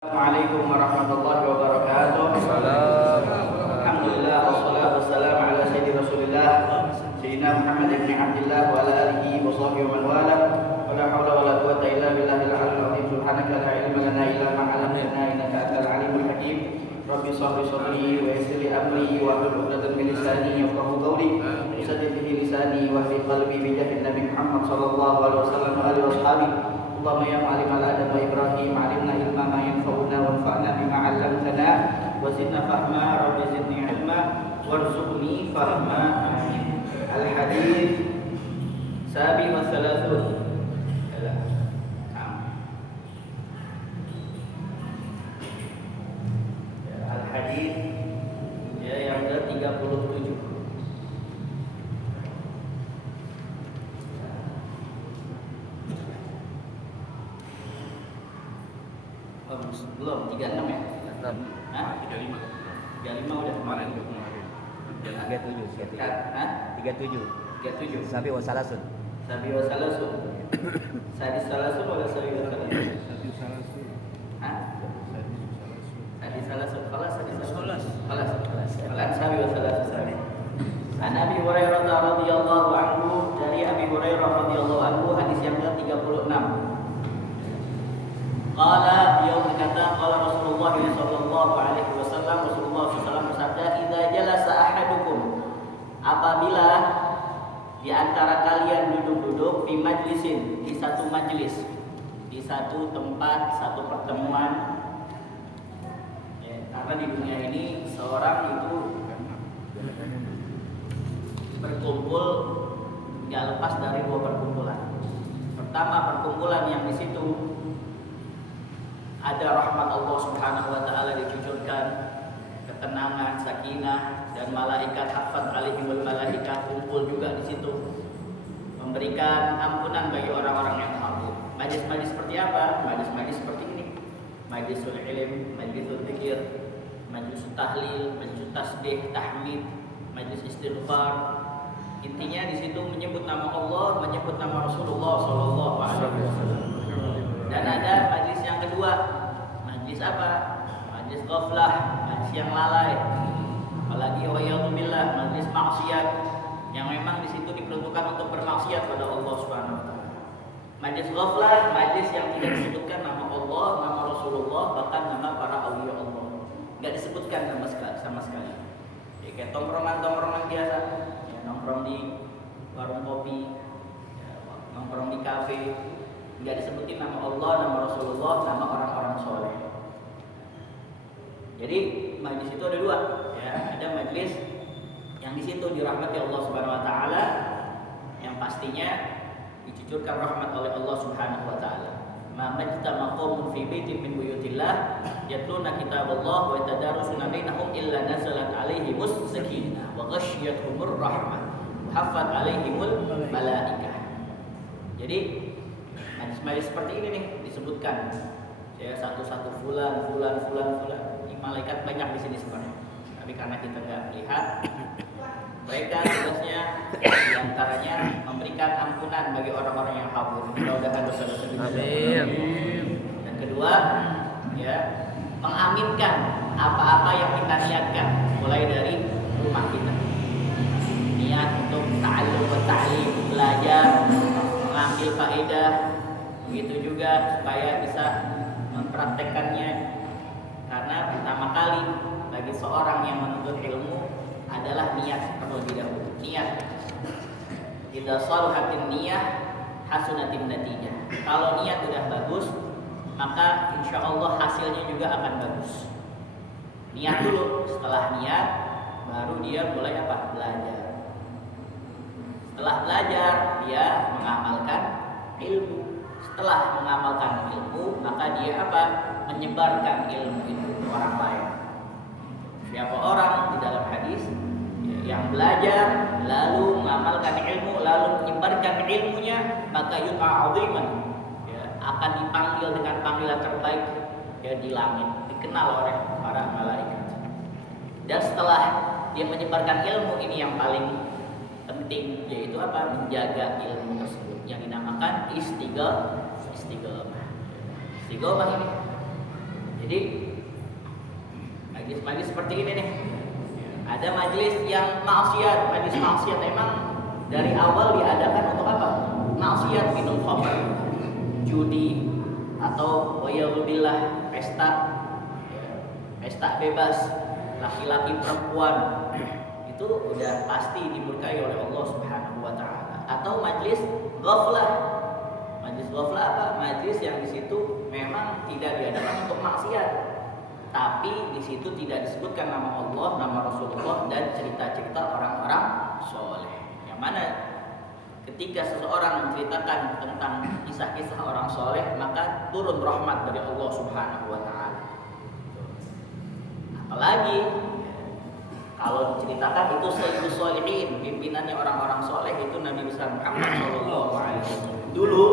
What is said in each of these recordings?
Assalamualaikum warahmatullahi wabarakatuh. Alhamdulillah wassalatu wassalamu ala sayyidi Rasulillah Sayyidina Muhammad ibn Abdillah wa ala alihi wa sahbihi wa man wala. Wa la haula wa la quwwata illa billahil aliyyil azim. Subhanaka la ilma lana illa ma 'allamtana innaka antal alimul hakim. Rabbi shrah li sadri wa yassir li amri wa hlul 'uqdatam min lisani yafqahu qawli. Saddid bihi lisani wa fi qalbi bi jahin Nabi Muhammad sallallahu alaihi wasallam wa alihi washabihi. Allahumma ya ma'alim al-adam wa Ibrahim alimna ilma ma yanfa'una wanfa'na bima 'allamtana wa zidna fahma rabbi zidni ilma warzuqni fahma amin. Al-hadits sabi wa thalathun. Al-hadits yang ke-37. Belum, 36 ya? 36. Hah? 35. 35 udah kemarin. 37. Hah? 37. 37. Sabi wa salasun. Sabi wa salasun. Sadis salasun wala sabi wa salasun? Sadis salasun. Hah? Sadis salasun. Khalas sadis salasun. Khalas. Khalas sabi wa salasun. An Abi Hurairah radhiyallahu anhu, dari Abi Hurairah radhiyallahu anhu, hadis yang ke-36. Qala, beliau berkata, qala Rasulullah sallallahu alaihi wasallam, Rasulullah SAW bersabda, idza jalasa ahadukum, apabila di antara kalian duduk-duduk di majlisin, di satu majlis, di satu tempat, satu pertemuan. Ya, karena di dunia ini seorang itu berkumpul tidak lepas dari dua perkumpulan. Pertama, perkumpulan yang di situ ada rahmat Allah Subhanahu wa taala dicucurkan, ketenangan, sakinah, dan malaikat hafat alaihimul malaikah kumpul juga di situ memberikan ampunan bagi orang-orang yang hadir. Majlis-majlis seperti apa? Majlis-majlis seperti ini. Majlisul ilm, majlisul dzikir, majlis tahlil, majlis tasbih, tahmid, majlis istighfar. Intinya di situ menyebut nama Allah, menyebut nama Rasulullah sallallahu alaihi wasallam. Dan ada majlis yang kedua, majlis apa? Majlis ghaflah, majlis yang lalai. Apalagi wa'iyadzubillah, majlis maksiat yang memang di situ diperuntukkan untuk bermaksiat pada Allah Subhanahu wa taala. Majlis ghaflah, majlis yang tidak disebutkan nama Allah, nama Rasulullah, bahkan nama para auliya Allah. Enggak disebutkan sama sekali. Ya, kayak tongkrongan-tongkrongan biasa, ya, nongkrong di warung kopi, ya, nongkrong di kafe. Enggak disebutin nama Allah, nama Rasulullah, nama orang-orang soleh. Jadi majlis itu ada dua, ya. Ada majlis yang di situ dirahmati Allah Subhanahu Wa Taala, yang pastinya dicucurkan rahmat oleh Allah Subhanahu Wa Taala. Ma majtama qaumun fi baitin min buyutillah yatluna kitaballah wa yatadarusuna bainahum illa nazalat alaihimus sakinah wa ghasyiyatuhumur rahmah wa haffat alaihimul malaikah. Jadi majlis seperti ini nih disebutkan ya satu-satu fulan. Ini malaikat banyak di sini sebenarnya. Tapi karena kita nggak melihat, mereka tugasnya diantaranya memberikan ampunan bagi orang-orang yang hadir. Mudah-mudahan dosa-dosa kita. Amin. Dan kedua, ya mengaminkan apa-apa yang kita niatkan mulai dari rumah kita. Niat untuk ta'allum wa ta'lim, belajar, mengambil faedah. Begitu juga supaya bisa mempraktekkannya, karena pertama kali bagi seorang yang menuntut ilmu adalah niat terlebih dahulu. Niat. Idza salahatin niyah hasunatin natijah. Kalau niat sudah bagus, maka insya Allah hasilnya juga akan bagus. Niat dulu, setelah niat baru dia mulai apa? Belajar. Setelah belajar dia mengamalkan ilmu. Setelah mengamalkan ilmu, maka dia apa? Menyebarkan ilmu itu ke orang lain. Siapa orang di dalam hadis yang belajar lalu mengamalkan ilmu lalu menyebarkan ilmunya, maka yuta'adziman, ya, akan dipanggil dengan panggilan terbaik ya di langit, dikenal oleh para malaikat. Dan setelah dia menyebarkan ilmu ini yang paling penting, yaitu apa? Menjaga ilmu tersebut yang dinamakan istiqomah. Istiqomah ini. Jadi Jadi majlis seperti ini nih. Ada majlis yang maksiat, majlis maksiat emang dari awal diadakan untuk apa? Maksiat, minum khamr, judi, atau wayalhubillah pesta bebas, laki-laki perempuan, itu udah pasti dimurkai oleh Allah Subhanahu wa taala. Atau majlis ghaflah. Majlis ghaflah apa? Majlis yang di situ memang tidak diadakan untuk maksiat, tapi di situ tidak disebutkan nama Allah, nama Rasulullah, dan cerita-cerita orang-orang soleh. Yang mana ketika seseorang menceritakan tentang kisah-kisah orang soleh, maka turun rahmat dari Allah Subhanahu wa taala. Apalagi kalau diceritakan itu sayyidus sholihin, pimpinannya orang-orang soleh, itu Nabi besar Muhammad sallallahu alaihi wasallam. Dulu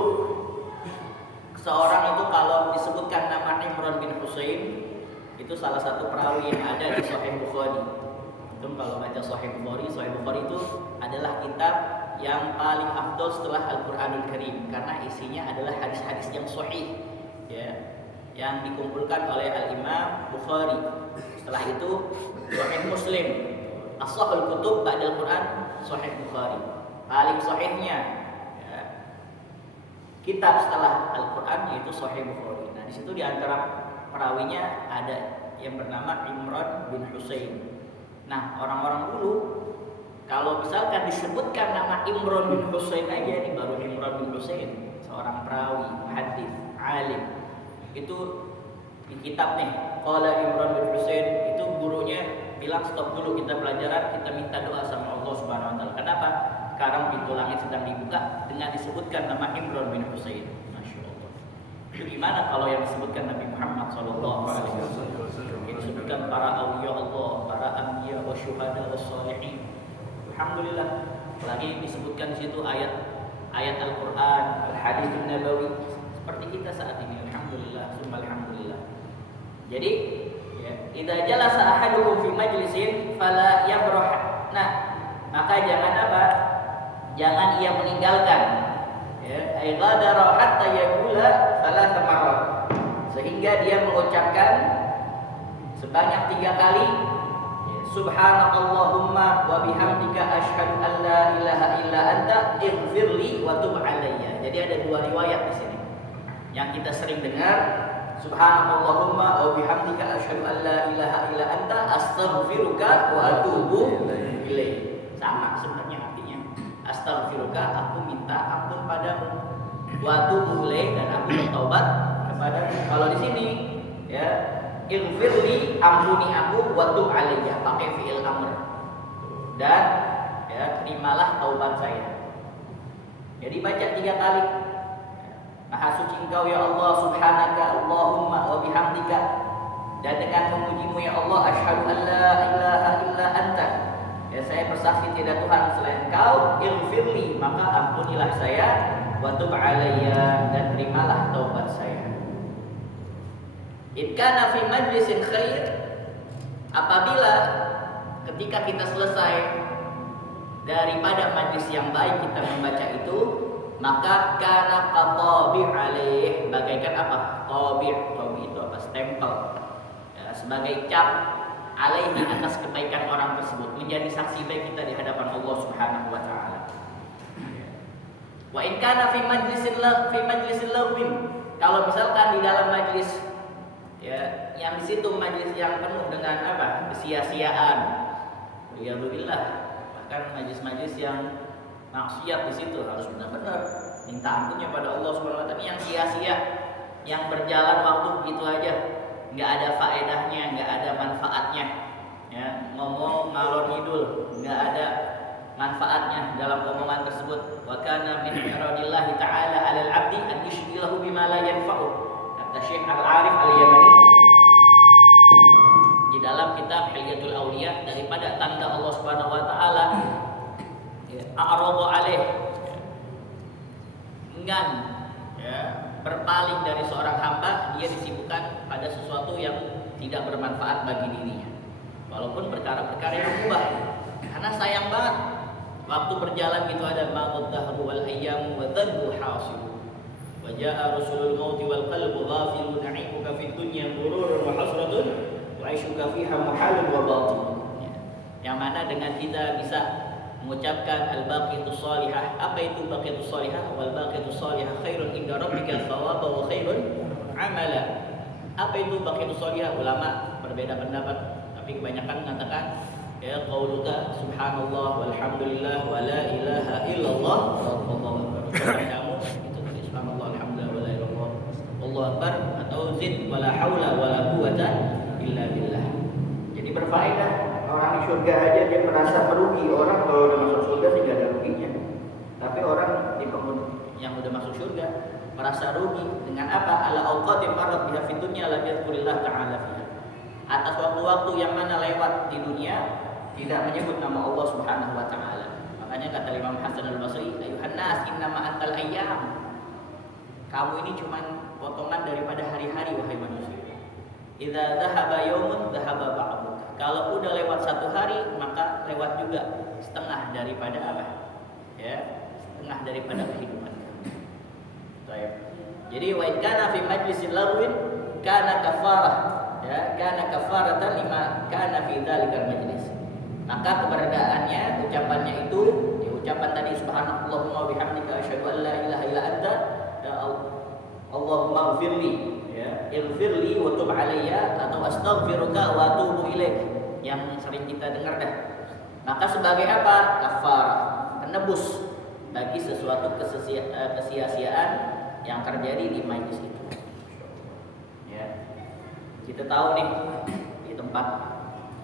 seorang itu kalau disebutkan nama Imran bin Husain, itu salah satu perawi yang ada di Sahih Bukhari. Itu kalau baca Sahih Bukhari itu adalah kitab yang paling afdol setelah Al-Qur'anul Karim, karena isinya adalah hadis-hadis yang sahih, ya, yang dikumpulkan oleh Al-Imam Bukhari. Setelah itu Sahih Muslim, as-sahihul kutub ba'dal Qur'an, Sahih Bukhari. Paling sahihnya ya, kitab setelah Al-Qur'an yaitu Sahih Bukhari. Nah, di situ di antara perawinya ada yang bernama Imran bin Husain. Nah, orang-orang dulu kalau misalkan disebutkan nama Imran bin Husain aja, ini baru Imran bin Husain, seorang perawi, muhaddits, alim. Itu di kitab nih, qala Imran bin Husain, itu gurunya bilang stop dulu kita pelajaran, kita minta doa sama Allah Subhanahu wa taala. Kenapa? Sekarang pintu langit sedang dibuka dengan disebutkan nama Imran bin Husain. Itu gimana kalau yang disebutkan Nabi Muhammad sallallahu alaihi wasallam? Disebutkan para auliya Allah, para anbiya wa syuhada was sholihin. Alhamdulillah. Lagi disebutkan di situ ayat Al-Qur'an, al-hadits nabawi, seperti kita saat ini. Alhamdulillah, summa alhamdulillah. Jadi, ya, idza jalasa ahadukum fi majlisin fala yabrah. Nah, maka jangan apa? Jangan ia meninggalkan, ya, ay ghadara hatta yaqula thalatha marrat, sehingga dia mengucapkan sebanyak 3 kali, ya, subhanakallahumma wa bihamdika asyhadu an la ilaha illa anta ighfirli wa tub alayya. Jadi ada 2 riwayat di sini yang kita sering dengar, subhanakallahumma wa bihamdika asyhadu an la ilaha illa anta astaghfiruka wa atubu ilaik. Sama sebenarnya artinya. Astaghfiruka, aku minta ampun padamu. Wa atubu ilaik, dan aku bertaubat kepadamu. Kalau di sini ya, ighfirli, ampuni aku, wa tub alayya, pakai fi'il amr. Dan ya, terimalah taubat saya. Jadi baca 3 kali. Maha suci Engkau ya Allah, subhanaka Allahumma wa bihamdika, dan dengan memujimu ya Allah, asyhadu an la ilaha illa anta, ya, saya bersaksi tidak Tuhan selain Engkau, ighfirli, maka ampunilah saya, wa tub alayya, dan terimalah taubat saya. In kana fi majlisin khair, apabila ketika kita selesai daripada majlis yang baik kita membaca itu, maka kana qatabi alaih, bagaikan apa? Tabi itu apa? Stempel, ya, sebagai cap alaihi, atas kebaikan orang tersebut, menjadi saksi baik kita di hadapan Allah Subhanahu wa taala. Wa in kana fi majlisin lagwin, kalau misalkan di dalam majlis, ya, yang di situ majlis yang penuh dengan apa? Kesia-siaan. Waliyadzubillah. Bahkan majlis-majlis yang maksiat di situ harus benar-benar minta ampunnya pada Allah Subhanahu wa taala. Yang sia-sia, yang berjalan waktu begitu aja, nggak ada faedahnya, nggak ada manfaatnya, ya, ngomong ngalor ngidul, nggak ada manfaatnya dalam omongan tersebut. Wa kana min iradillahi ta'ala 'alal 'abdi an yushghilahu bima la yanfa'u, kata Syekh Al-Arif Al-Yamani di dalam kitab Hilyatul Auliya, daripada tanda Allah Subhanahu wa taala, ya, a'radu alaih, enggan, ya, berpaling dari seorang hamba, dia disibukkan pada sesuatu yang tidak bermanfaat bagi dirinya, walaupun perkara-perkara yang mubah, karena sayang banget waktu berjalan gitu, ada ma'ud dahru wal ayyamu wa dhanbu hasil wa wa jaa rusulul maut wal qalbu ghafilun na'imuka fid dunya ghururun wa hasratun wa 'aishuka fiha muhalun wa batil. Yang mana dengan kita bisa mengucapkan al-baqiyatus shalihah. Apa itu baqiyatus shalihah? Wal baqiyatus shalihah khairun inda rabbika thawaban wa khairun amala. Apa itu baqiyatus shalihah? Ulama berbeda pendapat, tapi kebanyakan mengatakan ya qauluka subhanallah walhamdulillah wa la ilaha illallah wallahu akbar. Kamu itu tadi subhanallah alhamdulillah wa la ilaha illallah wallahu akbar, atau zid wala haula wala quwata illa billah. Jadi berfaedah. Orang di surga aja dia merasa merugi. Orang kalau udah masuk surga sih gak ada ruginya. Tapi orang di yang udah masuk surga merasa rugi dengan apa? Ala awqatin marrat biha fid dunya la yadhkurillah ta'ala fiha. Atas waktu-waktu yang mana lewat di dunia tidak menyebut nama Allah Subhanahu wa taala. Makanya kata Imam Hasan Al-Basri, ayuhan nas innama antal ayyam. Kamu ini cuman potongan daripada hari-hari wahai manusia. Idza dhahaba yaumun dhahaba ba'du. Kalau udah lewat satu hari, maka lewat juga setengah daripada apa? Ya, setengah daripada kehidupan. Baik. Jadi wa in kana fi majlisil lagwin kana kafarah. Ya, kana kafaratan lima kana fi dzalikal majlis. Maka keberadaannya, ucapannya itu, ya ucapan tadi subhanallahumma wa bihamdika asyhadu an la ilaha illa anta ya Allahumma ighfirli. Ya, ighfirli wa tub alayya atau astaghfiruka wa atubu ilaik yang sering kita dengar dah. Maka sebagai apa? Kafarah, penebus bagi sesuatu kesia-siaan yang terjadi di majlis itu. Ya. Kita tahu nih di tempat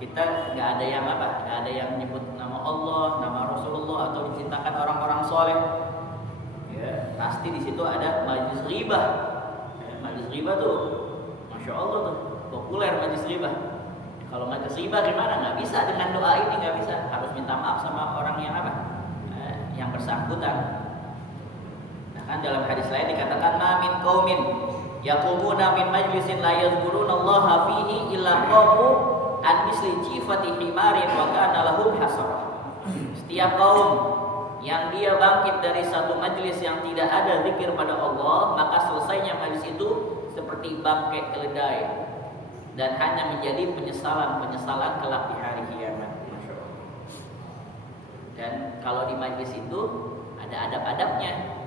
kita nggak ada yang apa? Nggak ada yang menyebut nama Allah, nama Rasulullah atau dicintakan orang-orang soleh. Ya, pasti di situ ada majlis ghibah. Majlis ghibah tuh, masya Allah tuh, populer majlis ghibah. Kalau majlis ghibah gimana? Nggak bisa dengan doa ini, nggak bisa. Harus minta maaf sama orang yang apa? Yang bersangkutan. Nah kan dalam hadis lain dikatakan ma min qaumin yaqumuna min majlisin la yazkurunallaha fihi illa qamu an misli jifati himarin wa kana lahum hasarah. Setiap kaum yang dia bangkit dari satu majlis yang tidak ada zikir pada Allah, maka selesainya majlis itu seperti bangkai keledai dan hanya menjadi penyesalan-penyesalan kelak di hari kiamat. Dan kalau di majlis itu ada adab-adabnya.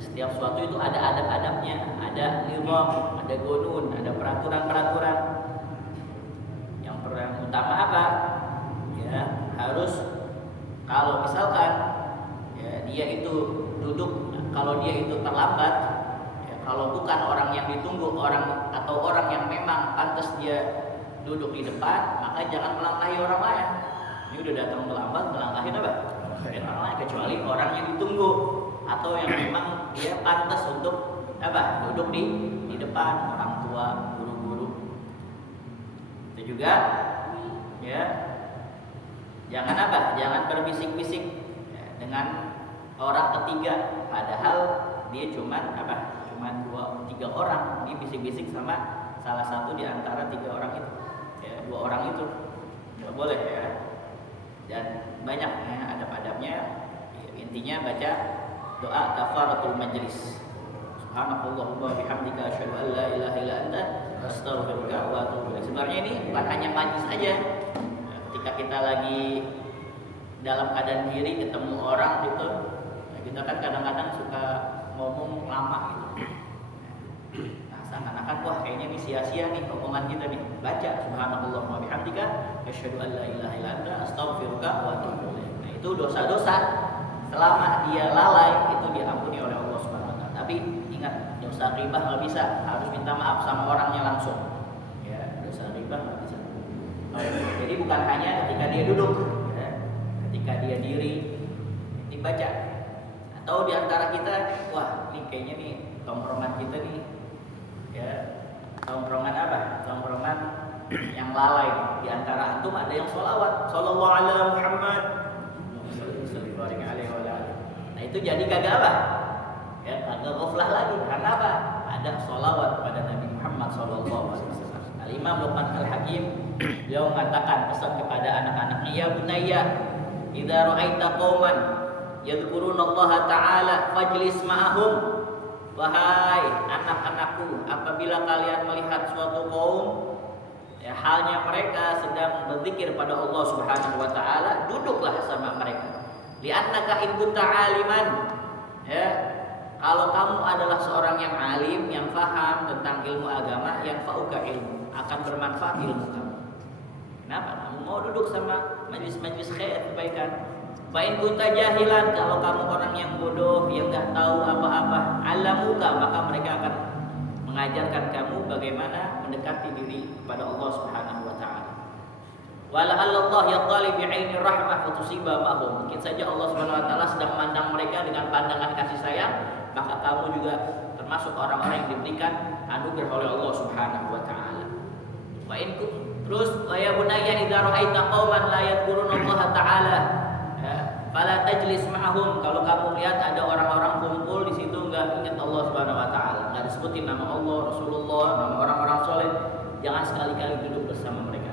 Setiap sesuatu itu ada adab-adabnya, ada nizam, ada gonun, ada peraturan-peraturan. Yang utama apa? Ya, harus kalau misalkan dia itu duduk, kalau dia itu terlambat, ya, kalau bukan orang yang ditunggu, orang atau orang yang memang pantas dia duduk di depan, maka jangan melangkahi orang lain. Ini udah datang terlambat, melangkahin apa? Orang lain, kecuali orang yang ditunggu atau yang memang dia pantas untuk apa? Duduk di depan, orang tua, guru-guru. Itu juga, ya, jangan apa? Jangan berbisik-bisik dengan orang ketiga, padahal dia cuman apa? Cuman 2-3 orang, dia bisik-bisik sama salah satu di antara 3 orang itu. Ya, 2 orang itu nggak boleh ya. Dan banyak ya adab-adabnya. Intinya baca doa kafaratul majlis. Subhanallahumma bihamdika asyhadu an la ilaha illa anta astaghfiruka wa atubu ilaik. Sebenarnya ini bukan hanya majlis aja. Ketika kita lagi dalam keadaan diri ketemu orang gitu, kita kan kadang-kadang suka ngomong lama gitu. Nah, seakan-akan wah kayaknya ini sia-sia nih omongan kita nih. Baca subhanallah wa bihamdika asyhadu an la ilaha illa anta astaghfiruka wa atubu ilaik. Nah, itu dosa-dosa selama dia lalai itu diampuni oleh Allah Subhanahu wa taala. Tapi ingat, dosa ghibah enggak bisa, harus minta maaf sama orangnya langsung. Ya, dosa ghibah enggak bisa. Jadi bukan hanya ketika dia duduk, ya, ketika dia diri dibaca. Atau di antara kita, wah ini kayaknya nih tongkrongan kita nih, ya tongkrongan apa? Tongkrongan yang lalai. Di antara antum ada yang sholawat, sallallahu ala Muhammad, nah itu jadi kagak apa? Ya kagak ghaflah lagi. Karena apa? Ada sholawat pada Nabi Muhammad sallallahu alaihi wasallam. Al-Imam Luqman Al-Hakim beliau mengatakan pesan kepada anak-anaknya, ya bunayya, idza ra'aita qauman yadhkurunallaha ta'ala fajlis ma'ahum wahai anak-anakku, apabila kalian melihat suatu kaum ya halnya mereka sedang berzikir pada Allah Subhanahu wa taala, duduklah sama mereka. Li'annaka in kunta 'aliman, ya, kalau kamu adalah seorang yang alim, yang paham tentang ilmu agama, yang fauka ilmu, akan bermanfaat ilmu kamu. Kenapa? Kamu mau duduk sama majlis-majlis khair, kebaikan. Fa in kunta jahilan, kalau kamu orang yang bodoh, yang enggak tahu apa-apa, alamuka, maka mereka akan mengajarkan kamu bagaimana mendekati diri kepada Allah Subhanahu wa taala. Wala'allallah yaqali bi'aini rahmah wa tusiba mahum. Mungkin saja Allah Subhanahu wa taala sedang memandang mereka dengan pandangan kasih sayang, maka kamu juga termasuk orang-orang yang diberikan anugerah oleh Allah Subhanahu wa taala. Wa in terus ya bunayya idza ra'aita qauman la yadhkuruna Allah taala fala tajlis ma'hum. Kalau kamu lihat ada orang-orang kumpul di situ enggak ingat Allah Subhanahu wa taala, enggak disebutin nama Allah, Rasulullah, nama orang-orang soleh, jangan sekali-kali duduk bersama mereka.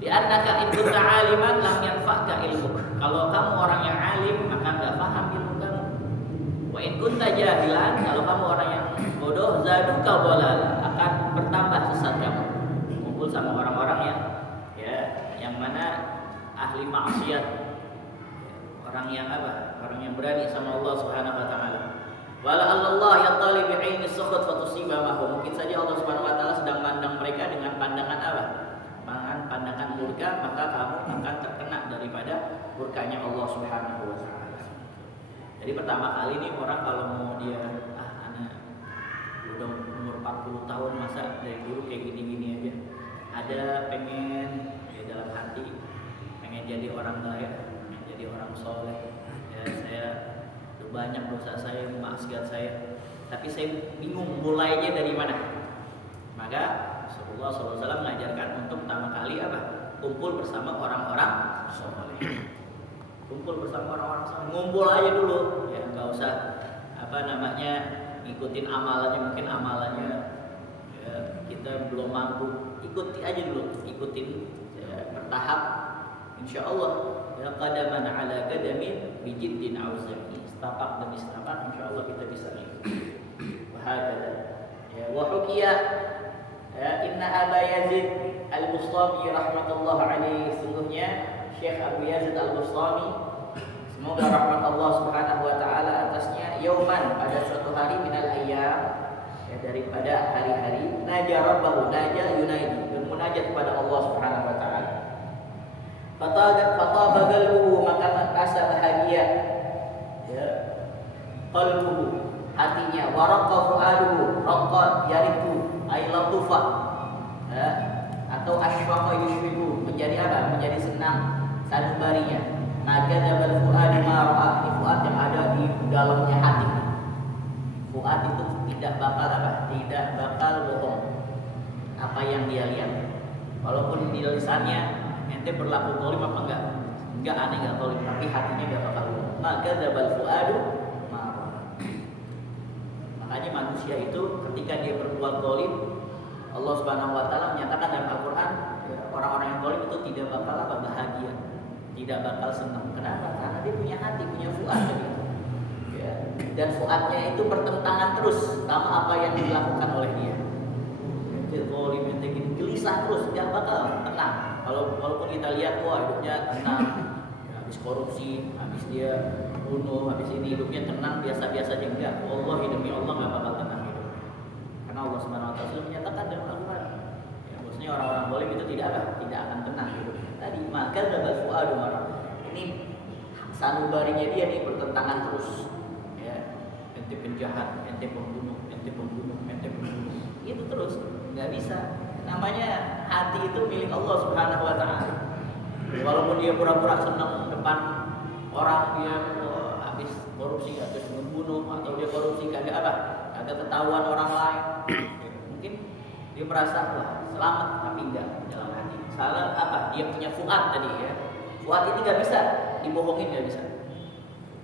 Di annaka in kunta 'aliman lam yanfa'ka ilmuk. Kalau kamu orang yang alim maka enggak paham ilmu kamu. Wa in kunta jahilan, kalau kamu orang yang bodoh, zaduka dhalala, akan bertambah sesat kamu. Kumpul sama orang-orang yang mana ahli maksiat, orang yang apa? Orang yang berani sama Allah Subhanahu wa taala. Wala Allah yaqali bi'aini sukhat fa tusiba mahum. Mungkin saja Allah Subhanahu wa taala sedang pandang mereka dengan pandangan apa? Pandangan murka, maka kamu akan terkena daripada murkanya Allah Subhanahu wa taala. Jadi pertama kali nih orang kalau mau dia anak udah umur 40 tahun masa dari dulu kayak gini-gini aja. Ada pengen ya dalam hati pengen jadi orang baik, jadi orang soleh. Ya saya udah banyak dosa saya, maksiat saya, tapi saya bingung mulainya dari mana. Maka Rasulullah SAW mengajarkan untuk pertama kali apa? Kumpul bersama orang-orang soleh. Kumpul bersama orang-orang soleh. Ngumpul aja dulu, ya nggak usah apa namanya ngikutin amalannya. Mungkin amalannya ya, kita belum mampu, ikuti aja dulu, ikutin ya, bertahap. Insya Allah ya qadaman ala qadamin bijiddin auzami, setapak demi setapak insya Allah kita bisa mengikuti. Wahakadha ya wa hukiya ya inna Aba Yazid Al-Bustami rahmatullah alaihi, sungguhnya Syekh Abu Yazid Al-Bustami semoga rahmat Allah Subhanahu wa taala atasnya, yauman, pada suatu hari minal ayyam ya daripada hari-hari, naja rabbahu, naja yunaidi, bermunajat kepada Allah Subhanahu wa taala. Fataba qalbuhu, maka rasa bahagia ya qalbuhu, hatinya, waraqqa fuaduhu, raqqa yaritu ay latufa ya, atau asyfaqa yushfiqu, menjadi apa? Menjadi senang sanubarinya. Nakadzabal fuadu ma ra'a, fuad yang ada di dalamnya hati. Fuad itu tidak bakal apa? Tidak bakal bohong apa yang dia lihat. Walaupun di lisannya ente berlaku zalim apa enggak? Enggak, aneh enggak zalim, tapi hatinya enggak bakal bohong. Nakadzabal fuadu ma ra'a. Makanya manusia itu ketika dia berbuat zalim, Allah Subhanahu wa taala menyatakan dalam Al-Qur'an, orang-orang yang zalim itu tidak bakal apa? Bahagia, tidak bakal senang. Kenapa? Karena dia punya hati, punya fuad gitu. Ya. Dan fuadnya itu bertentangan terus sama apa yang dilakukan oleh dia. Dia zalim, dia gelisah terus, tidak bakal tenang. Walaupun kita lihat wah hidupnya tenang, ya, habis korupsi, habis dia bunuh, habis ini hidupnya tenang, biasa-biasa aja, enggak. Wallahi demi Allah enggak bakal tenang hidupnya. Karena Allah Subhanahu wa taala sudah menyatakan dalam Al-Qur'an, ya, maksudnya orang-orang zalim itu tidak akan tenang hidupnya. Tadi maka dapat fuadu marah. Ini sanubarinya dia nih bertentangan terus. Ya, ente penjahat, ente pembunuh, ente pembunuh, ente pembunuh. Itu terus, nggak bisa. Namanya hati itu milik Allah Subhanahu wa taala. Walaupun dia pura-pura senang depan orang, dia habis korupsi, habis membunuh, atau dia korupsi kagak ketahuan orang lain. Mungkin dia merasa wah selamat, tapi enggak dalam hati. Salah apa? Dia punya fuad tadi ya. Fuad ini nggak bisa dibohongin, nggak bisa.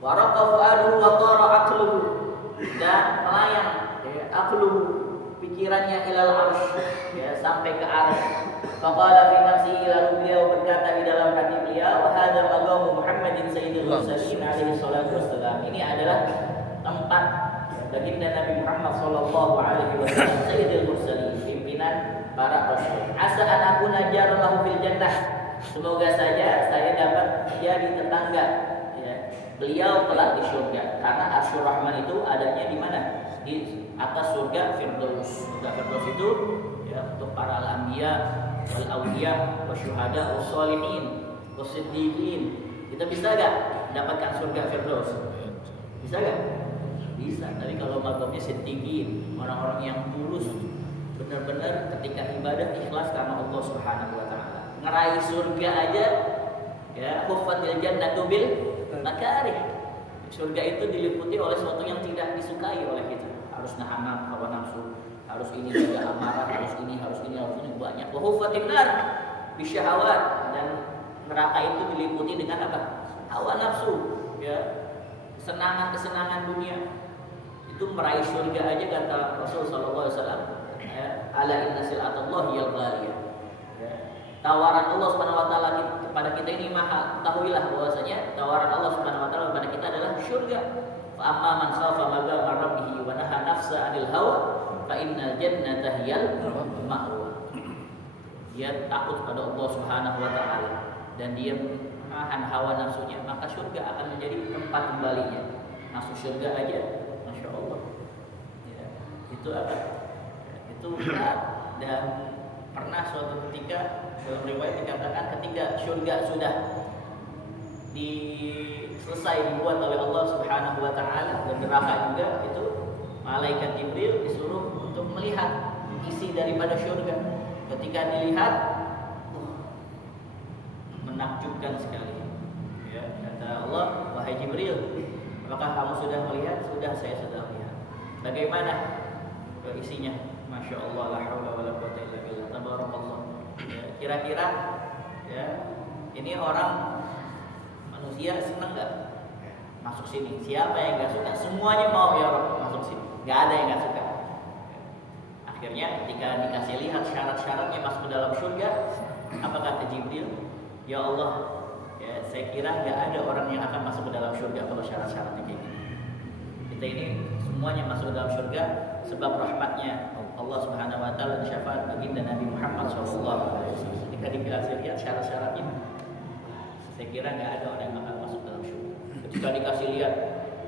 Waraqqa fuaduhu wa tara aqluhu, dan melayang ya, aqluhu, pikirannya ilal arsy ya, sampai ke arsy. Faqala fi nafsihi, lalu beliau berkata di dalam hati beliau, hadza maqamu Muhammadin sayyidil mursalin alaihi salatu wassalam. Ini adalah tempat baginda Nabi Muhammad sallallahu alaihi wasallam sayyidul mursalin, pimpinan para rasul. Asa an akuna jarallahu fil jannah. Semoga saja saya dapat jadi tetangga ya. Beliau telah di surga karena Arsyur Rahman itu adanya di mana? Di atas surga Firdaus. Surga Firdaus itu ya untuk para al-anbiya wal awliya wasyuhada wassalihin wasiddiqin. Kita bisa enggak mendapatkan surga Firdaus? Bisa enggak? Bisa. Tapi kalau makamnya siddiqin, orang-orang yang tulus benar-benar ketika ibadah ikhlas karena Allah Subhanahu wa taala. Ngeraih surga aja ya, huffatil jannatu bil makarih. Surga itu diliputi oleh sesuatu yang tidak disukai oleh kita. Harus nahan hawa nafsu, harus ini juga amarah, harus ini banyak. Wa huffatin nar bisyahawat, dan neraka itu diliputi dengan apa? Hawa nafsu, ya. Kesenangan-kesenangan dunia. Itu meraih surga aja kata Rasul sallallahu alaihi wasallam, ya, ala inna silatallahi yal ghaliyah. Ya. Tawaran Allah Subhanahu wa taala kepada kita ini mahal. Ketahuilah bahwasanya tawaran Allah Subhanahu wa taala kepada kita adalah surga. Fa amma man khafa maqama rabbih wa naha nafsa 'anil hawa fa innal jannata hiyal ma'wa. Dia takut pada Allah Subhanahu wa taala dan dia menahan hawa nafsunya, maka surga akan menjadi tempat kembalinya. Masuk surga aja, masya Allah. Ya, itu apa? Itu berat. Dan pernah suatu ketika dalam riwayat dikatakan ketika surga sudah selesai dibuat oleh Allah Subhanahu wa taala dan neraka juga, itu malaikat Jibril disuruh untuk melihat isi daripada surga. Ketika dilihat, menakjubkan sekali. Ya, kata Allah, wahai Jibril, apakah kamu sudah melihat? Sudah, saya sudah melihat. Bagaimana isinya? Masya Allah, la haula wala quwwata illa billah. Tabarakallah. Ya, kira-kira ya, ini orang manusia senang nggak masuk sini? Siapa yang nggak suka? Semuanya mau ya Rabb masuk sini. Nggak ada yang nggak suka. Akhirnya ketika dikasih lihat syarat-syaratnya masuk ke dalam surga, apa kata Jibril? Ya Allah, ya, saya kira nggak ada orang yang akan masuk ke dalam surga kalau syarat-syaratnya kayak gini. Kita ini semuanya masuk ke dalam surga sebab rahmatnya Allah Subhanahu wa taala dan syafaat baginda Nabi Muhammad SAW. Ketika dikasih lihat syarat-syaratnya, saya kira nggak ada orang yang akan masuk ke dalam surga. Ketika dikasih lihat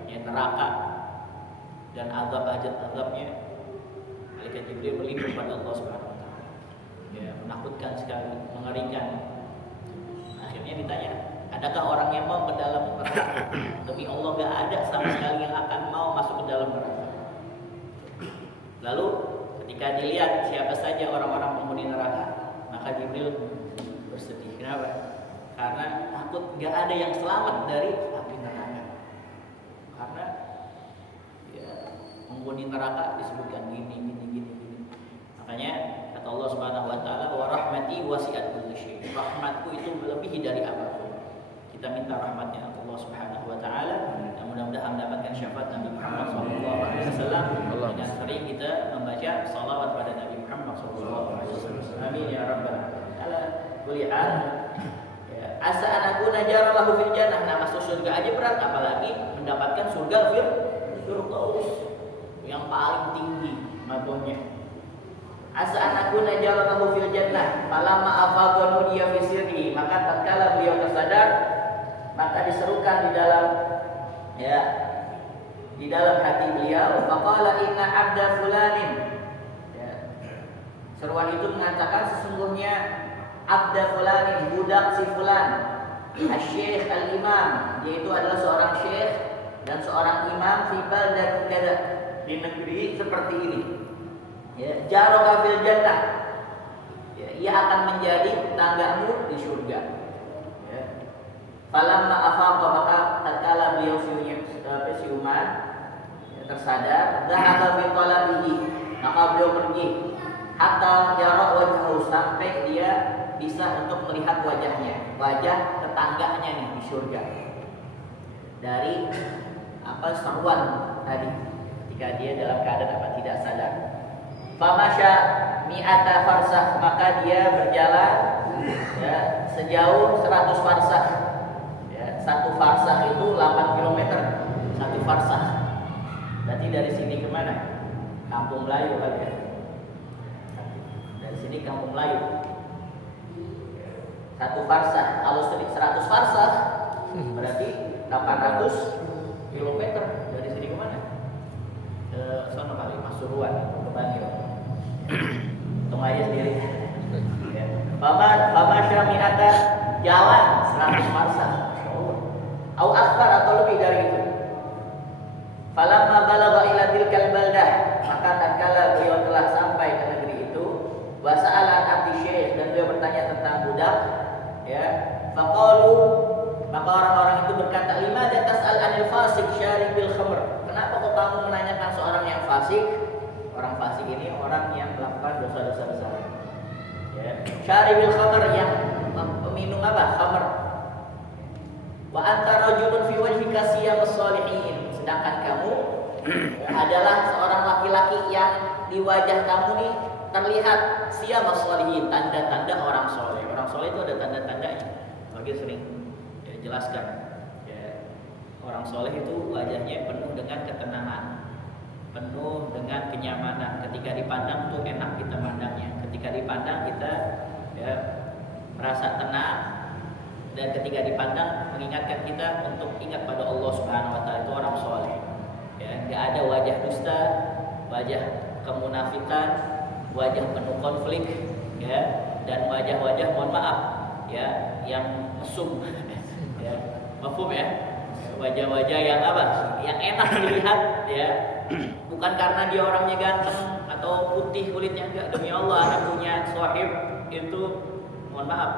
ya, neraka dan azabnya, malaikat Jibril berlindung pada Allah Subhanahu wa taala. Ya, menakutkan sekali, mengerikan. Akhirnya ditanya, adakah orang yang mau ke dalam neraka? Demi Allah gak ada sama sekali yang akan mau masuk ke dalam neraka. Lalu ketika dilihat siapa saja orang-orang penghuni neraka, maka Jibril bersedih. Kenapa? Karena takut gak ada yang selamat dari api neraka. Karena ya, penghuni neraka disebutkan gini. Makanya kata Allah Subhanahu wa taala, wa rahmati wasi'at kulli syai'. Rahmatku itu melebihi dari apapun. Kita minta rahmatnya Allah Subhanahu wa taala dan mudah-mudahan mendapatkan syafaat Nabi Muhammad sallallahu alaihi wasallam dengan sering kita membaca salawat pada Nabi Muhammad sallallahu alaihi wasallam. Amin ya rabbal alamin. Ala kulli hal, ya, asa anakuna jaralahu fil jannah. Nah, masuk surga aja berat, apalagi mendapatkan surga Firdaus yang paling tinggi makomnya. Asa anakuna jaralahu fil jannah falamma afaqanu dia fi sirri, maka tatkala beliau tersadar, maka diserukan di dalam hati beliau, faqala inna abda fulanin, ya. Seruan itu mengatakan sesungguhnya abda fulanin, budak si fulan, asy-syekh al-imam, dia itu adalah seorang syekh dan seorang imam fi baldatin kada, di negeri seperti ini. Ya, jaraka fil jannah. Ya, ia akan menjadi tanggamu di surga. Ya. Falamma afaqa, maka tatkala beliau siuman, ya, tersadar, dhahaba fi talabihi, maka beliau pergi hatta yara wajhahu, sampai dia bisa untuk melihat wajahnya, wajah tetangganya nih di surga. Dari seruan tadi ketika dia dalam keadaan tidak sadar. Famasya mi'ata farsah, maka dia berjalan ya, sejauh 100 farsah. Ya, 1 farsah itu 8 km. 1 farsah. Berarti dari sini kemana? Kampung Melayu kali ya. Dari sini Kampung Melayu. 1 farsah. Kalau 100 farsah berarti 800 kilometer. Dari sini kemana? Ke sana kali, Pasuruan, ke Bangil. Hitung aja sendiri. Fama syami'ata, jalan 100 farsah. Au akbar atau lebih dari itu. Falamma balagha ila tilkal baldah, maka tatkala beliau telah sampai ke negeri itu, wa sa'ala ati syekh, dan beliau bertanya tentang budak, ya. Faqalu, maka orang-orang itu berkata, limadza tas'al 'anil fasik syaribil khamr? Kenapa kok kamu menanyakan seorang yang fasik? Orang fasik ini orang yang melakukan dosa-dosa besar. Ya. Syaribil khamr, yang peminum apa? Khamr. Wa anta rajulun fi wajhika siyamus shalihin. Sedangkan kamu adalah seorang laki-laki yang di wajah kamu nih terlihat siyamus shalihin, tanda-tanda orang soleh. Orang soleh itu ada tanda-tandanya. Bagi sering ya, jelaskan. Ya. Orang soleh itu wajahnya penuh dengan ketenangan, penuh dengan kenyamanan. Ketika dipandang tuh enak kita pandangnya. Ketika dipandang kita ya, merasa tenang. Dan ketika dipandang mengingatkan kita untuk ingat pada Allah Subhanahu wa taala, itu orang soleh. Ya, enggak ada wajah dusta, wajah kemunafikan, wajah penuh konflik, ya, dan wajah-wajah mohon maaf, ya, yang mesum. Ya, mafhum ya? Wajah-wajah yang apa? Yang enak dilihat, ya. Bukan karena dia orangnya ganteng atau putih kulitnya, enggak. Demi Allah, anak punya sahib itu mohon maaf,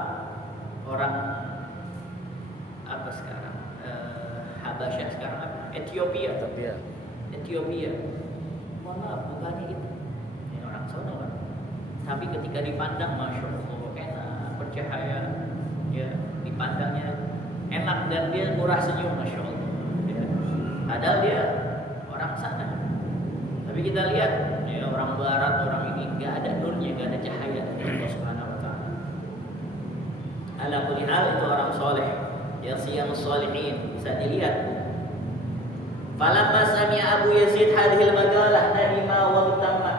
orang apa sekarang? Habasyah sekarang apa? Ethiopia. Mohon maaf, bukannya itu. Ini orang sono kan. Tapi ketika dipandang, masya Allah, enak, bercahaya, ya, dipandangnya enak dan dia murah senyum, masya Allah. Ya. Padahal dia orang sana. Tapi kita lihat, ya, orang Barat, orang ini nggak ada nurnya, nggak ada cahaya dari Allah Subhanahu Wa Taala. Ala kulli hal itu orang soleh. Ya siyamus sholihin, bisa dilihat. Falamma sami'a Abu Yazid hadhil maqalah nadima wa utamma.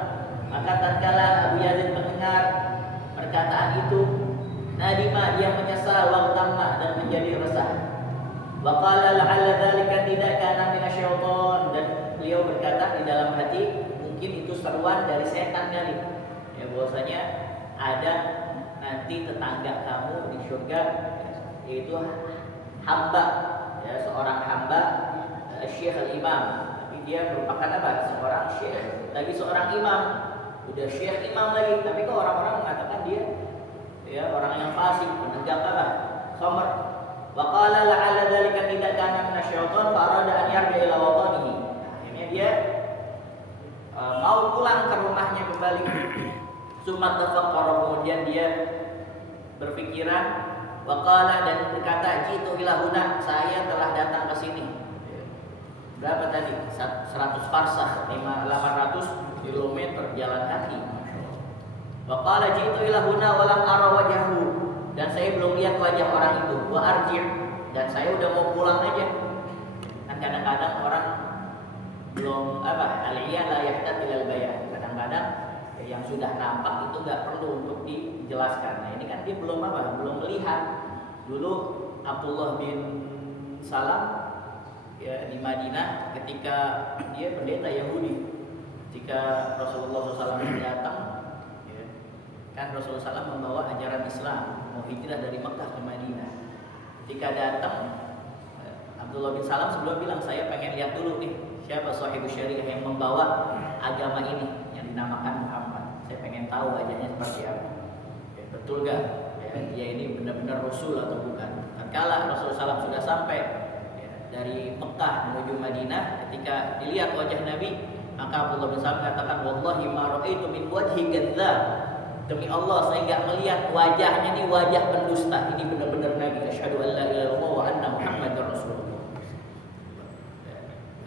Maka tatkala Abu Yazid mendengar perkataan itu, nadima, dia menyesal, wa utamma, dan menjadi resah. Wa qala la'alla dzalika tidak kana minasyaiton, dan beliau berkata di dalam hati, mungkin itu seruan dari setan kali. Ya, bahwasanya ada nanti tetangga kamu di surga, yaitu hamba, ya, seorang hamba, syekh al-imam. Tapi dia merupakan apa? Seorang syekh, lagi seorang imam. Udah syekh imam lagi, tapi kok orang-orang mengatakan dia ya orang yang fasik, penegak apa? Khamr. Wa qala la'alla dzalika tidak kana minasyaiton fa arada an yarja ila watanihi. Akhirnya dia mau pulang ke rumahnya kembali. Summa tafakkara, kemudian dia berpikiran. Waqala, dan berkata, jitu ila huna, saya telah datang ke sini. Berapa tadi? 100 farsah, 800 kilometer jalan kaki. Waqala jitu ila huna wa lam ara wajhahu, dan saya belum lihat wajah orang itu. Wa arji', dan saya udah mau pulang aja. Kan kadang-kadang orang belum apa? Al-'iya la yahtad ilal bayan. Kadang-kadang yang sudah nampak itu nggak perlu untuk dijelaskan. Nah ini kan dia belum apa, belum melihat. Dulu Abdullah bin Salam ya di Madinah ketika dia pendeta Yahudi, ketika Rasulullah SAW datang, ya, kan Rasulullah SAW membawa ajaran Islam, mau hijrah dari Mekah ke Madinah. Ketika datang, Abdullah bin Salam sebelum bilang, saya pengen lihat dulu nih siapa sahibus syariah yang membawa agama ini yang dinamakan Muhammad. Saya pengen tahu wajahnya seperti apa. Ya, betul gak? Ya, dia ini benar-benar Rasul atau bukan? Tatkala Rasulullah SAW sudah sampai ya, dari Mekah menuju Madinah, ketika dilihat wajah Nabi, maka Abdullah bin Salam katakan, wallahi ma ra'aitu min wajhi kadzdzab. Demi Allah, saya enggak melihat wajahnya ini wajah pendusta. Ini benar-benar Nabi. Asyhadu an la ilaha illallah wa anna Muhammadar Rasulullah. Ya,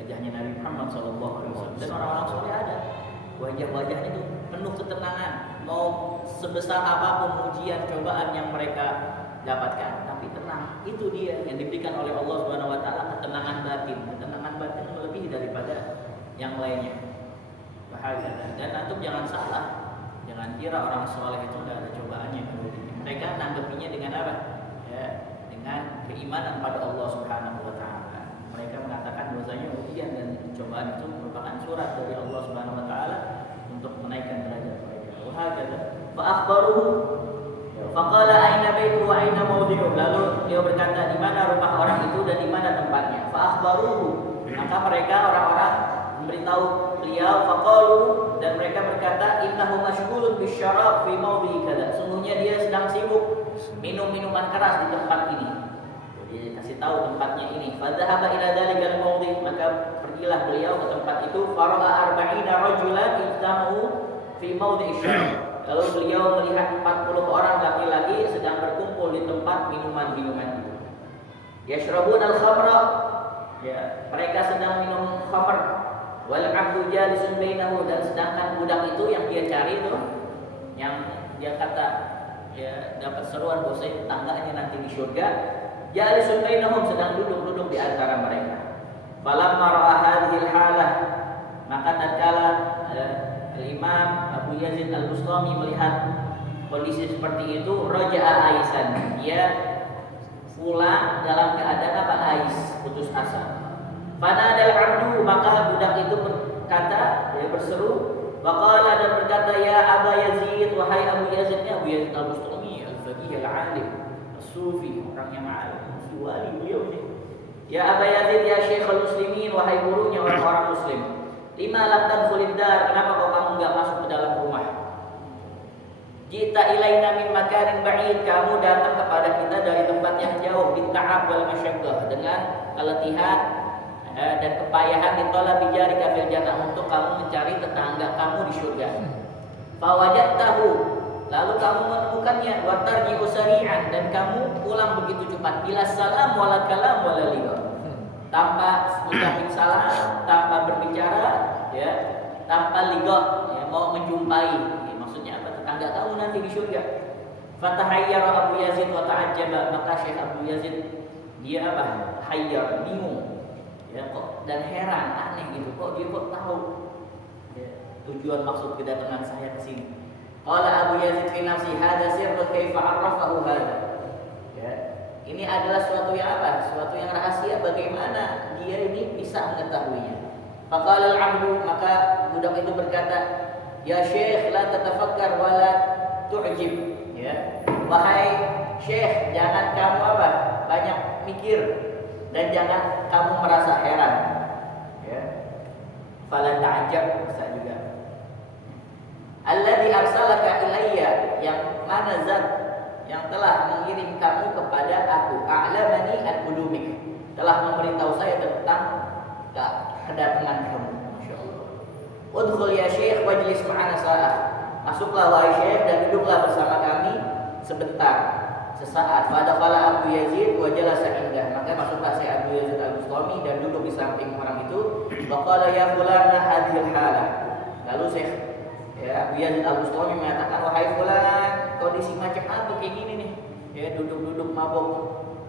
wajahnya Nabi Muhammad sallallahu alaihi wasallam. Dan orang-orang soleh ada wajah-wajahnya itu penuh ketenangan. Mau sebesar apapun ujian cobaan yang mereka dapatkan, tapi tenang. Itu dia yang diberikan oleh Allah Subhanahu wa taala, ketenangan batin. Ketenangan batin melebihi daripada yang lainnya. Bahagia. Dan antum jangan salah, jangan kira orang soleh itu tidak ada cobaannya. Mereka nanggepinya dengan apa? Ya, dengan keimanan pada Allah Subhanahu Wa Taala. Mereka mengatakan bahwasanya ujian dan cobaan itu merupakan surat dari Allah Subhanahu Wa Taala untuk menaikkan derajat mereka. Bahagia. Fa akhbaruhu faqala aina baitu wa aina mawdi'u. Lalu dia berkata, di mana rumah orang itu dan di mana tempatnya. Fa akhbaruhu. Maka mereka orang-orang memberitahu beliau, faqalu, dan mereka berkata, innahu mashghulun bisyarab fi mawdi'i kadza. Sungguhnya dia sedang sibuk minum minuman keras di tempat ini. Jadi kasih tahu tempatnya ini. Fa dhahaba ila dzalikal mawdi', maka pergilah beliau ke tempat itu. Fara'a arba'ina rajulan ijtamu fi mawdi'i syarab. Lalu beliau melihat 40 orang laki-laki sedang berkumpul di tempat minuman-minuman itu. Yashrabun al-khamra, ya, mereka sedang minum khamr. Wal 'abdu jalisun bainahu, dan sedangkan budak itu yang dia cari itu, yang dia kata ya dapat seruan bahwa tetangganya nanti di surga, jalisun bainahum, sedang duduk-duduk di antara mereka. Falamma ra'a hadhil halah, maka tatkala Al-Imam Abu Yazid Al-Bustami melihat kondisi seperti itu, raja'a aisan, dia pulang dalam keadaan apa? Ais, putus asa. Fanadal 'abdu, maka budak itu berkata, dia berseru, waqala, dan berkata, ya Aba Yazid, wahai Abu Yazid. Abu Yazid Al-Bustami al-faqih al-alim as-sufi, orang yang alim, si wali beliau ini. Ya Aba Yazid, ya Syekh al-Muslimin, wahai gurunya orang-orang muslim. Lima lam tadkhulid dar, kenapa kau kamu enggak masuk ke dalam rumah? Jita ilaina min makarin ba'id, kamu datang kepada kita dari tempat yang jauh, bitta'ab wal masyaqqah, dengan keletihan dan kepayahan, ditolak bijari kafir jannah, untuk kamu mencari tetangga kamu di surga. Fawajadtahu, lalu kamu menemukannya, watarji usari'an, dan kamu pulang begitu cepat, bila salam wala kalam wala liqa, tanpa mengucapkan salam, tanpa berbicara, ya, tanpa liqa, ya, mau menjumpai, ya, maksudnya apa? Tetangga kamu nanti di surga. Fatahayyara Abu Yazid wa ta'ajjaba, maka Syekh Abu Yazid dia apa? Hayyar, bingung, ya, kok, dan heran, aneh gitu, kok dia kok tahu, ya, tujuan maksud kedatangan saya ke sini. Qala Abu Yazid fi nafsi, hadza sirru kaifa 'arrafahu hadza. Ya, ini adalah suatu yang apa? Suatu yang rahasia, bagaimana dia ini bisa mengetahuinya. Faqala al-'abdu, maka budak itu berkata, ya Syekh, la tatafakkar wa la tu'jib. Ya, wahai Syekh, jangan kamu apa? Banyak mikir dan jangan kamu merasa heran. Ya. Fala ta'jab, bisa juga. Alladzi arsalaka ilayya, yang mana zat yang telah mengirim kamu kepada aku, a'lamani an-qudumik, telah memberitahu saya tentang kedatangan kamu. Masyaallah. Udkhul ya Syekh wajlis ma'ana sa'ah. Masuklah wahai Syekh dan duduklah bersama kami sebentar, sesaat. Fadakhala Abu Yazid wa jalasa indah, maka masuklah saya Abu Yazid Al-Bustami dan duduk di samping orang itu. Waqala ya fulan hadhil halah. Lalu Syekh, ya, Abu Yazid Al-Bustami mengatakan, wahai fulan, kondisi macam apa kayak gini nih? Ya, duduk-duduk mabuk.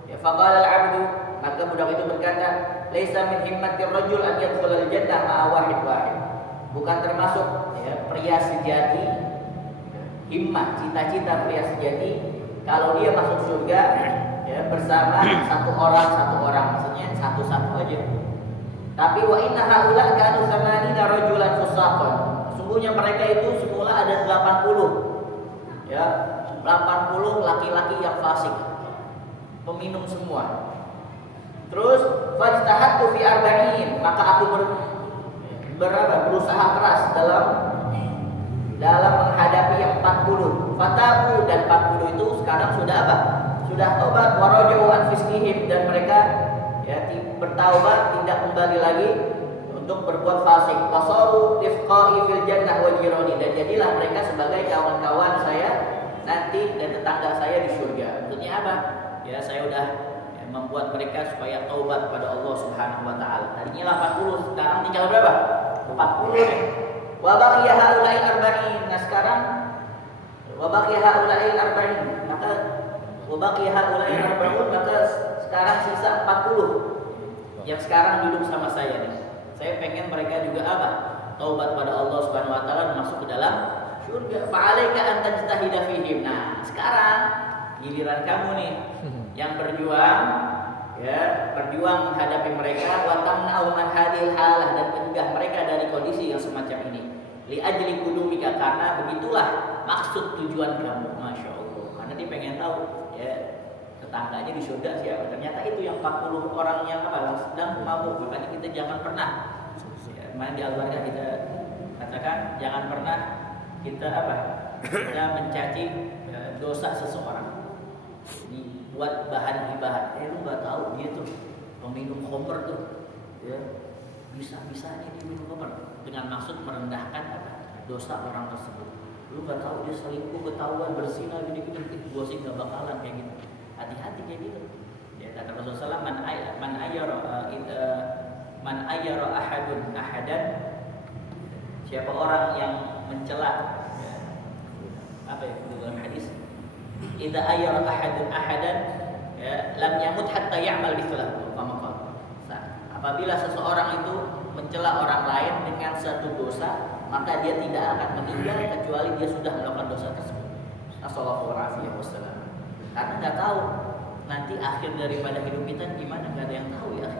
Ya, faqala al-'abdu, maka budak itu berkata, laisa min himmatir rajul an yadkhulal jannah ma'a wahid. Bukan termasuk, ya, pria sejati, himmah, cita-cita pria sejati, kalau dia masuk surga, ya, bersama satu orang, maksudnya satu-satu aja. Tapi wa inna haula kanu 80 rajulan fusaqan. Sungguhnya mereka itu semula ada 80, ya, 80 laki-laki yang fasik, peminum semua. Terus fajtahattu fi arba'in, maka aku berusaha keras dalam menghadapi yang 40. Fatabu, dan 40 itu sekarang sudah apa? Sudah tobat, waraja'u an fiskihim, dan mereka, ya, bertaubat, tidak kembali lagi untuk berbuat fasik. Wasaru rifqai fil jannah wa jirani, dan jadilah mereka sebagai kawan-kawan saya nanti dan tetangga saya di surga. Maksudnya apa? Ya, saya udah, ya, membuat mereka supaya taubat kepada Allah Subhanahu wa taala. Tadinya 80, sekarang tinggal berapa? 40 nih. Wa baqiya haula'i arba'in. Nah, sekarang wa baqiya haula'i arba'in. Maka wa baqiya haula'i arba'un, maka sekarang sisa 40 yang sekarang duduk sama saya nih. Saya pengen mereka juga apa? Taubat pada Allah Subhanahu wa taala dan masuk ke dalam surga. Fa'alaika an tajtahida fihim. Nah, sekarang giliran kamu nih yang berjuang menghadapi mereka wa tamna'u man hadhil halah dan mencegah mereka dari kondisi yang semacam ini. Li ajli qulubika, karena begitulah maksud tujuan kamu. Masya Allah. Karena dia pengen tahu ya tetangganya di surga siapa. Ternyata itu yang 40 orang yang sedang mabuk. Makanya kita jangan pernah mana di Al-Baqarah kita katakan jangan pernah kita mencaci dosa seseorang. Ini buat bahan ibadah. Lu nggak tahu dia tuh peminum khamr tuh, ya bisa-bisanya dia minum khamr dengan maksud merendahkan dosa orang tersebut. Lu nggak tahu dia selingkuh, ketahuan berzina, gini-gini, gua sih nggak bakalan kayak gitu. Hati-hati kayak gitu. Ya kata Rasulullah man ayyara ahadan, siapa orang yang mencela dalam hadis, idza ayyara ahadan lam yamut hatta ya'mal mithlahu, apabila seseorang itu mencela orang lain dengan satu dosa, maka dia tidak akan meninggal kecuali dia sudah melakukan dosa tersebut. Assalamualaikum warahmatullahi wabarakatuh. Karena nggak tahu nanti akhir daripada hidup kita gimana, nggak ada yang tahu ya.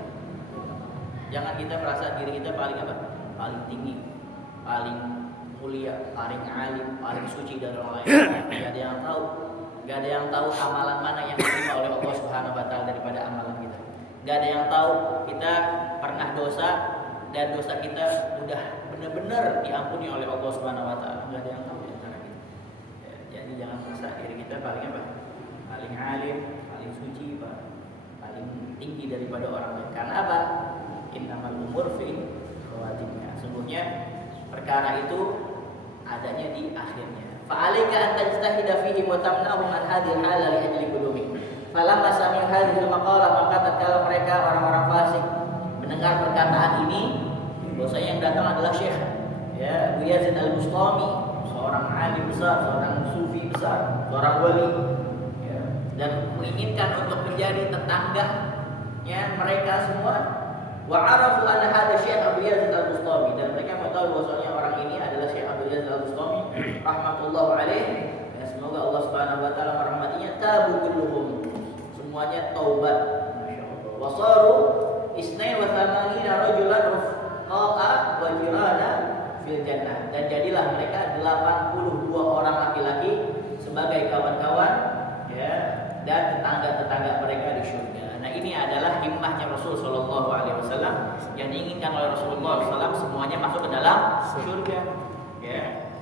Jangan kita merasa diri kita paling tinggi, paling mulia, paling alim, paling suci dari orang lain. Nggak ada yang tahu. Nggak ada yang tahu amalan mana yang diterima oleh Allah Subhanahu wa taala daripada amalan kita. Nggak ada yang tahu kita pernah dosa dan dosa kita sudah benar-benar diampuni oleh Allah Subhanahu wa taala. Nggak ada yang tahu di antara kita. Ya, jadi jangan merasa diri kita paling paling alim, paling suci, paling tinggi daripada orang lain. Karena apa? Innamal umur fi khawatimnya. Sungguhnya perkara itu adanya di akhirnya. Fa'alika an tajtahida fihi wa tamna'hum an hadhil hala li ajli qulubihim. Falamma sami'u hadhil maqalah, maka tatkala mereka orang-orang fasik mendengar perkataan ini, bahwasanya yang datang adalah Syekh Abu Yazid Al-Bustami, seorang alim besar, seorang sufi besar, seorang wali, dan menginginkan untuk menjadi tetangganya mereka semua. Wa arafu anna hadha Syekh Abu Yazid Al-Bustami, dan mereka mengetahui bahwasanya orang ini adalah Syekh Abu Yazid Al-Bustami rahmatullah alaih, dan semoga Allah Subhanahu wa taala merahmatinya. Tabu kulluhum, semuanya taubat. Masyaallah. Wasaru isnai wa thamanina rajulan rufqa'a wa jirana fil jannah, dan jadilah mereka 82 orang laki-laki sebagai kawan-kawan dan tetangga-tetangga mereka di surga. Nah, ini adalah himmahnya Rasul sallallahu alaihi wasallam yang diinginkan oleh Rasulullah SAW, semuanya masuk ke dalam surga.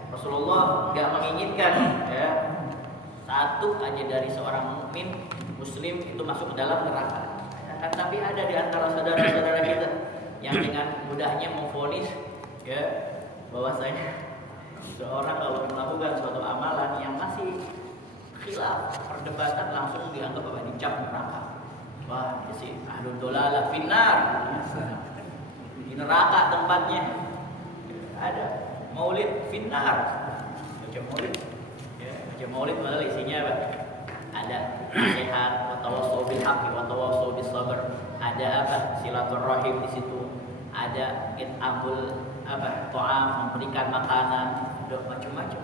Rasulullah enggak menginginkan satu aja dari seorang mukmin muslim itu masuk ke dalam neraka. Tapi ada di antara saudara-saudara kita yang dengan mudahnya memvonis bahwasanya seorang kalau melakukan suatu amalan yang masih khilaf, perdebatan, langsung dianggap dicap neraka. Wah, ini sih ahlul dolalah finnar. Di neraka tempatnya. Ada maulid finnar. Baca maulid. Baca maulid malah isinya apa? Ada nasihat, wa tawassaw bil haqqi wa tawassaw bis sabr. Ada silaturahim di situ. Ada it'amul ta'am, memberikan makanan, macam-macam.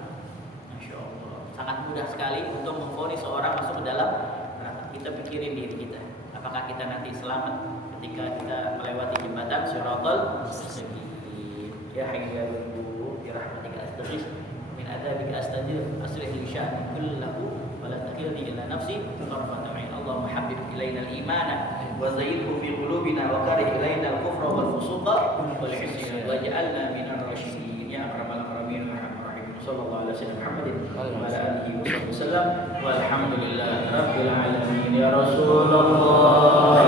Masyaallah. Sangat mudah sekali untuk memvonis seorang masuk ke dalam neraka. Kita pikirin diri kita. Apakah kita nanti selamat ketika kita melewati jembatan Shiratal Mustaqim? Ya hayyu ya qayyum bi rahmatika astaghith min adzabika astajir aslih li sya'ni kullahu wa la takilni ila nafsi tarfata 'ain. Allahumma habbib ilaina al-imana wa zayyinhu fi qulubina wa karih ilaina al-kufra wal fusuqa wal 'isyan waj'alna minal rasyidin ya akramal akramin arhamar rahimin. Sallallahu alaihi wasallam Muhammadin wa ala alihi wasallam walhamdulillahi rabbil alamin. Ya Rasulullah